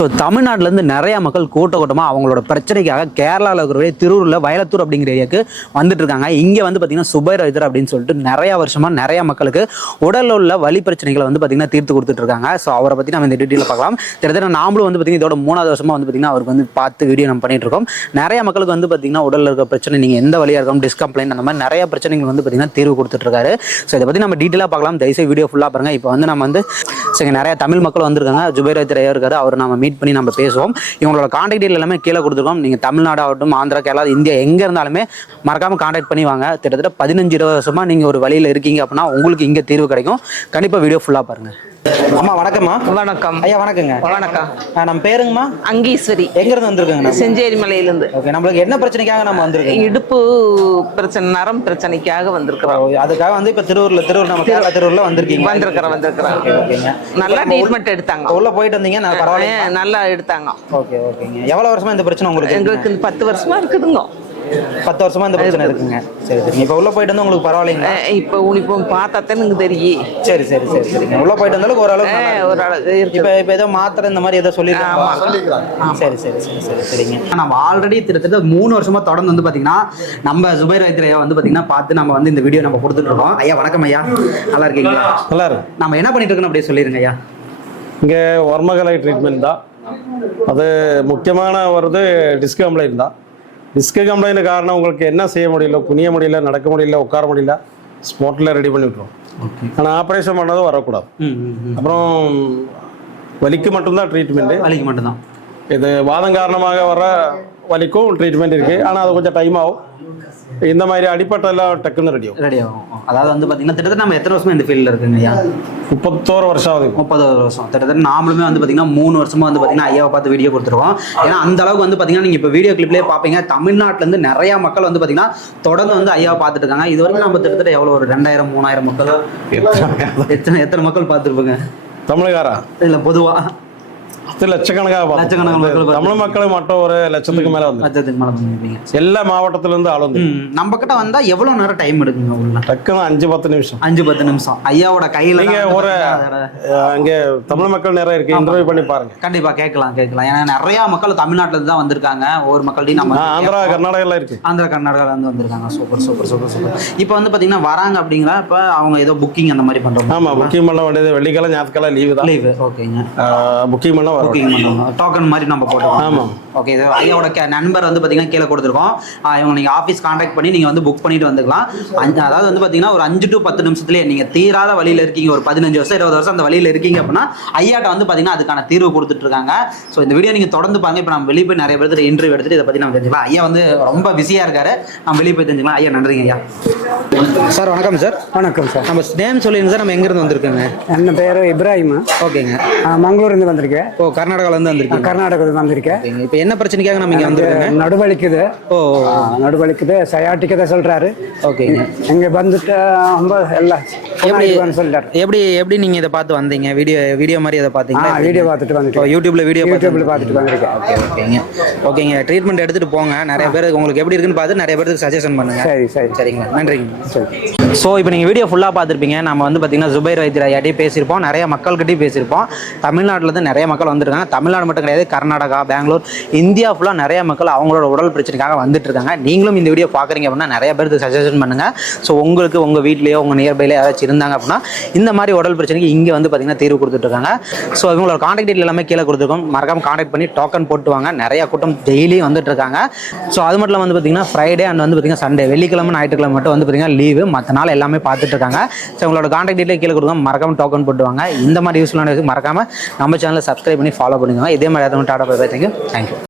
So தமிழ்நாட்டிலேருந்து நிறைய மக்கள் கூட்டமாக அவங்களோட பிரச்சனைக்காக கேரளாவில் இருக்கிற திருவூரில் வயலத்தூர் அப்படிங்கிற ஏரியாவுக்கு வந்துட்டு இருக்காங்க. இங்கே வந்து பார்த்தீங்கன்னா சுபைர் வைத்தியர் அப்படின்னு சொல்லிட்டு நிறையா வருஷமாக நிறைய மக்களுக்கு உடலில் உள்ள வலி பிரச்சனைகளை வந்து பார்த்தீங்கன்னா தீர்த்து கொடுத்துட்டு இருக்காங்க. ஸோ அவரை பற்றி நம்ம இந்த டீட்டெயிலில் பார்க்கலாம். கிட்டத்தட்ட நாமளும் வந்து பார்த்தீங்கன்னா இதோட 3வது வருஷமாக வந்து பார்த்தீங்கன்னா அவருக்கு வந்து பார்த்து வீடியோ நம்ம பண்ணிட்டு இருக்கோம். நிறைய மக்களுக்கு வந்து பார்த்தீங்கன்னா உடலில் இருக்க பிரச்சனை, நீங்கள் எந்த வழியாக இருக்கும், டிஸ்கம்ப்ளைண்ட், அந்த மாதிரி நிறைய பிரச்சனைகள் வந்து பார்த்தீங்கன்னா தீர்வு கொடுத்துட்ருக்காரு. ஸோ இதை பற்றி நம்ம டீட்டெயிலாக பார்க்கலாம். தயவுசெய்து வீடியோ ஃபுல்லாக பாருங்கள். இப்போ வந்து நம்ம வந்து சரி நிறைய தமிழ் மக்கள் வந்திருக்காங்க. சுபைர் வைத்தியர் இருக்காரு, அவர் நம்ம மீட் பண்ணி நம்ம பேசுவோம். இவங்களோட கான்டாக்ட் டீடைல் எல்லாமே கீழே கொடுத்துருக்கோம். நீங்கள் தமிழ்நாடு ஆகட்டும், ஆந்திரா, கேரளா, இந்தியா எங்கே இருந்தாலுமே மறக்காமல் கான்டாக்ட் பண்ணி வாங்க. கிட்டத்தட்ட 15-20 வருஷமாக நீங்கள் ஒரு வழியில் இருக்கீங்க அப்படின்னா உங்களுக்கு இங்கே தீர்வு கிடைக்கும். கண்டிப்பாக வீடியோ ஃபுல்லாக பாருங்கள். அம்மா வணக்கம்மா. வணக்கம் ஐயா. வணக்கங்க. வணக்கம். நம்ம பேருங்கம்மா? அங்கீஸ்வரி. எங்கேருந்து வந்திருக்காங்க? செஞ்சேரி மலையிலேருந்து. ஓகே. நம்மளுக்கு என்ன பிரச்சனைக்காக நம்ம வந்திருக்கோம்? இடுப்பு பிரச்சனை, நரம் பிரச்சனைக்காக வந்திருக்கிறோம். அதுக்காக வந்து இப்போ திருவூர் நம்ம கேரளா திருவூரில் வந்திருக்கீங்க? வந்திருக்கிறோம். நல்லா ட்ரீட்மெண்ட் எடுத்தாங்க. உள்ள போயிட்டு வந்தீங்க? பரவாயில்ல, நல்லா எடுத்தாங்க. ஓகே ஓகேங்க. எவ்வளோ வருஷமா இந்த பிரச்சனை உங்களுக்கு? எங்களுக்கு 10 வருஷமா இருக்குதுங்க. 10 வருஷமா இந்த பிரச்சனை இருக்குங்க. சரி சரி. இப்போ உள்ள போயிட்டு வந்து உங்களுக்கு பரவாயில்லைங்களா? இப்போ பார்த்தா எனக்கு தெரியும். சரி சரி சரி சரிங்க. உள்ள போயிட்டு வந்தாலும் ஓரளவுக்கு இப்போ ஏதோ மாத்திரை இந்த மாதிரி ஏதோ சொல்லிருக்காங்க. சரி சரி சரி சரி சரிங்க. நம்ம ஆல்ரெடி கிட்டத்தட்ட 3 வருஷமா தொடர்ந்து வந்து பார்த்தீங்கன்னா நம்ம சுபைர் வைத்தியர் வந்து பார்த்தீங்கன்னா பார்த்து நம்ம வந்து இந்த வீடியோ நம்ம கொடுத்துட்டு இருக்கோம். ஐயா வணக்கம். ஐயா நல்லா இருக்கீங்களா? நல்லா இருக்கு. நம்ம என்ன பண்ணிட்டு இருக்கோம் அப்படியே சொல்லிருங்க ஐயா. இங்கே வர்மகலை ட்ரீட்மெண்ட் தான். அது முக்கியமான வருது டிஸ்க் கம்ப்ளைண்ட் தான். டிஸ்க் கம்ப்ளைண்ட் காரணம் உங்களுக்கு என்ன செய்ய முடியல, குனிய முடியல, நடக்க முடியல, உட்கார முடியல, ஸ்பாட்டில் ரெடி பண்ணி விட்டுரும். ஆனால் ஆப்ரேஷன் பண்ணதும் வரக்கூடாது. அப்புறம் வலிக்கு மட்டும்தான் ட்ரீட்மெண்ட்டு. வலிக்கு மட்டும்தான். இது வாதம் காரணமாக வர வலிக்கும் ட்ரீட்மெண்ட் இருக்குது. ஆனால் அது கொஞ்சம் டைம் ஆகும். இந்த மாதிரி அடிப்பட்டெல்லாம் டக்குன்னு ரெடி ஆகும். அதாவது வந்து பார்த்தீங்கன்னா கிட்டத்தட்ட நம்ம எத்தனை வருஷமா இந்த ஃபீல்டில் இருக்குங்க ஐயா? 31 வருஷம் ஆகுது. 30 வருஷம். கிட்டத்தட்ட நாமளுமே வந்து பார்த்தீங்கன்னா 3 வருஷமா வந்து பார்த்தீங்கன்னா ஐயாவை பார்த்து வீடியோ கொடுத்துருக்கோம். ஏன்னா அந்த அளவுக்கு வந்து பார்த்தீங்கன்னா நீங்கள் இப்போ வீடியோ கிளிப்லேயே பார்ப்பீங்க, தமிழ்நாட்டிலேருந்து நிறையா மக்கள் வந்து பார்த்தீங்கன்னா தொடர்ந்து வந்து ஐயாவை பார்த்துட்டு இருக்காங்க. இது வரைக்கும் நம்ம கிட்டத்தட்ட எவ்வளோ ஒரு 2000-3000 மக்கள் எத்தனை மக்கள் பார்த்துருப்போங்க? தமிழகாரா இல்லை பொதுவாக லட்சக்கணக்காக தமிழ் மக்களும் மட்டும் ஒரு லட்சத்துக்கு மேல வந்து எல்லா மாவட்டத்துல இருந்து ஆள் வந்து நம்ம கிட்ட வந்தா எவ்வளவு நேரம் டைம் எடுக்குங்க? உள்ள டக்குன்னு 5-10 நிமிஷம். 5-10 நிமிஷம் ஐயாவோட கையில நீங்க ஒரு அங்கே தமிழ் மக்கள் நிறைய இருக்கு, இன்டர்வியூ பண்ணி பாருங்க. கண்டிப்பா கேட்கலாம். ஏன்னா நிறைய மக்கள் தமிழ்நாட்டுல இருந்து தான் வந்திருக்காங்க. ஒவ்வொரு மக்கள்டையும் நம்ம ஆந்திரா, கர்நாடகால இருக்கு. ஆந்திரா, கர்நாடகால இருந்து வந்திருக்காங்க. Super super super super. இப்போ வந்து பாத்தீங்கன்னா வராங்க அப்படிங்கிற இப்ப அவங்க ஏதோ புக்கிங் அந்த மாதிரி பண்றோம். ஆமா, புக்கிங் பண்ண வேண்டியது வெள்ளிக்கிழமை ஞாயிற்றுக்கிழமை லீவு தான். லீவு. ஓகேங்க. புக்கிங் பண்ண டோக்கன் மாதிரி நம்ம போட்டுக்கோம். ஆமா. ஓகே. இது ஐயாவோட நம்பர் வந்து பார்த்தீங்கன்னா கீழே கொடுத்துருக்கோம். இவங்க நீங்கள் ஆஃபீஸ் கான்டாக்ட் பண்ணி நீங்கள் வந்து புக் பண்ணிட்டு வந்துக்கலாம். அதாவது வந்து பார்த்தீங்கன்னா ஒரு 5 to 10 நிமிஷத்துலேயே நீங்கள் தீராத வழியில் இருக்கீங்க, ஒரு 15 வருஷம் 20 வருஷம் அந்த வழியில் இருக்கீங்க அப்படின்னா ஐயாட்ட வந்து பார்த்தீங்கன்னா அதுக்கான தீர்வு கொடுத்துட்டு இருக்காங்க. ஸோ இந்த வீடியோ நீங்கள் தொடர்ந்து பாருங்க. இப்போ நம்ம வெளியே போய் நிறைய பேருக்கு இன்டர்வியூ எடுத்துட்டு இதை பற்றி நம்ம தெரிஞ்சுக்கலாம். ஐயா வந்து ரொம்ப பிஸியாக இருக்காரு, நம்ம வெளியே போய் தெரிஞ்சுக்கலாம். ஐயா நன்றிங்க ஐயா. சார் வணக்கம் சார். வணக்கம் சார். நம்ம நேம் சொல்லிடுங்க சார். நம்ம எங்கேருந்து வந்திருக்கோங்க? என் பேர் இப்ராஹிம். ஓகேங்க. மங்களூர்லேருந்து வந்திருக்கேன். ஓ, கர்நாடகாலேருந்து வந்திருக்கேன். கர்நாடகாவில் வந்திருக்கேன். இப்போ என்ன பிரச்சனைக்காக நம்ம இங்கே வந்திருக்கோங்க? நடுவலிக்குது. நடுவலிக்குது, சயாட்டிக்கதை சொல்றாரு. ஓகேங்க. இங்க வந்துட்டு ரொம்ப எல்லாம் சொல்றாரு. எப்படி நீங்க இதை பார்த்து வந்தீங்க? வீடியோ மாதிரி இதை பார்த்தீங்களா? வீடியோ பார்த்துட்டு வந்துட்டு யூடியூப்ல பார்த்துட்டு வந்திருக்கேன். ஓகேங்க. ட்ரீட்மெண்ட் எடுத்துட்டு போங்க. நிறைய பேர் உங்களுக்கு எப்படி இருக்குன்னு பார்த்து நிறைய பேருக்கு சஜஷன் பண்ணுங்க. சரிங்களா? நன்றிங்க. ஸோ இப்போ நீங்கள் வீடியோ ஃபுல்லாக பார்த்துருப்பீங்க. நம்ம வந்து பார்த்தீங்கன்னா சுபைர் வைத்தியர் ஐயாட்டி பேசியிருப்போம், நிறைய மக்கள்கிட்டையும் பேசியிருப்போம். தமிழ்நாட்டிலேருந்து நிறைய மக்கள் வந்திருக்காங்க. தமிழ்நாடு மட்டும் கிடையாது, கர்நாடகா, பெங்களூர், இந்தியா ஃபுல்லாக நிறைய மக்கள் அவங்களோட உடல் பிரச்சனைக்காக வந்துட்டு இருக்காங்க. நீங்களும் இந்த வீடியோ பார்க்குறீங்க அப்படின்னா நிறைய பேருக்கு சஜஷன் பண்ணுங்கள். ஸோ உங்களுக்கு உங்கள் வீட்லேயோ உங்கள் நியர்பைல யாராச்சும் இருந்தாங்க அப்படின்னா இந்த மாதிரி உடல் பிரச்சனைக்கு இங்கே வந்து பார்த்தீங்கன்னா தீர்வு கொடுத்துட்ருக்காங்க. ஸோ இவங்களோட கான்டாக்ட் டீட்டெயில் எல்லாமே கீழே கொடுத்துருக்கோம். மறக்காம கான்டாக்ட் பண்ணி டோக்கன் போட்டுவாங்க. நிறைய கூட்டம் டெய்லி வந்துட்டு இருக்காங்க. ஸோ அது மட்டும் வந்து பார்த்தீங்கன்னா ஃப்ரைடே அண்ட் வந்து பார்த்தீங்கன்னா சண்டே, வெள்ளிக்கிழமை ஞாயிற்றுக்கிழமை மட்டும் வந்து பார்த்தீங்கன்னா லீவு. மற்ற நாள் எல்லாமே பார்த்துட்டு இருக்காங்க. ஸோ உங்களோட கான்டாக்ட் டீட்டெயில் கீழே கொடுங்க. மறக்காம டோக்கன் போட்டுவாங்க. இந்த மாதிரி யூஸ்ஃபுல்லான மறக்காம நம்ம சேனலை சப்ஸ்கிரைப் பண்ணி ஃபாலோ பண்ணிக்கோங்க. இதே மாதிரி டாடா பை பை. தேங்க்யூ.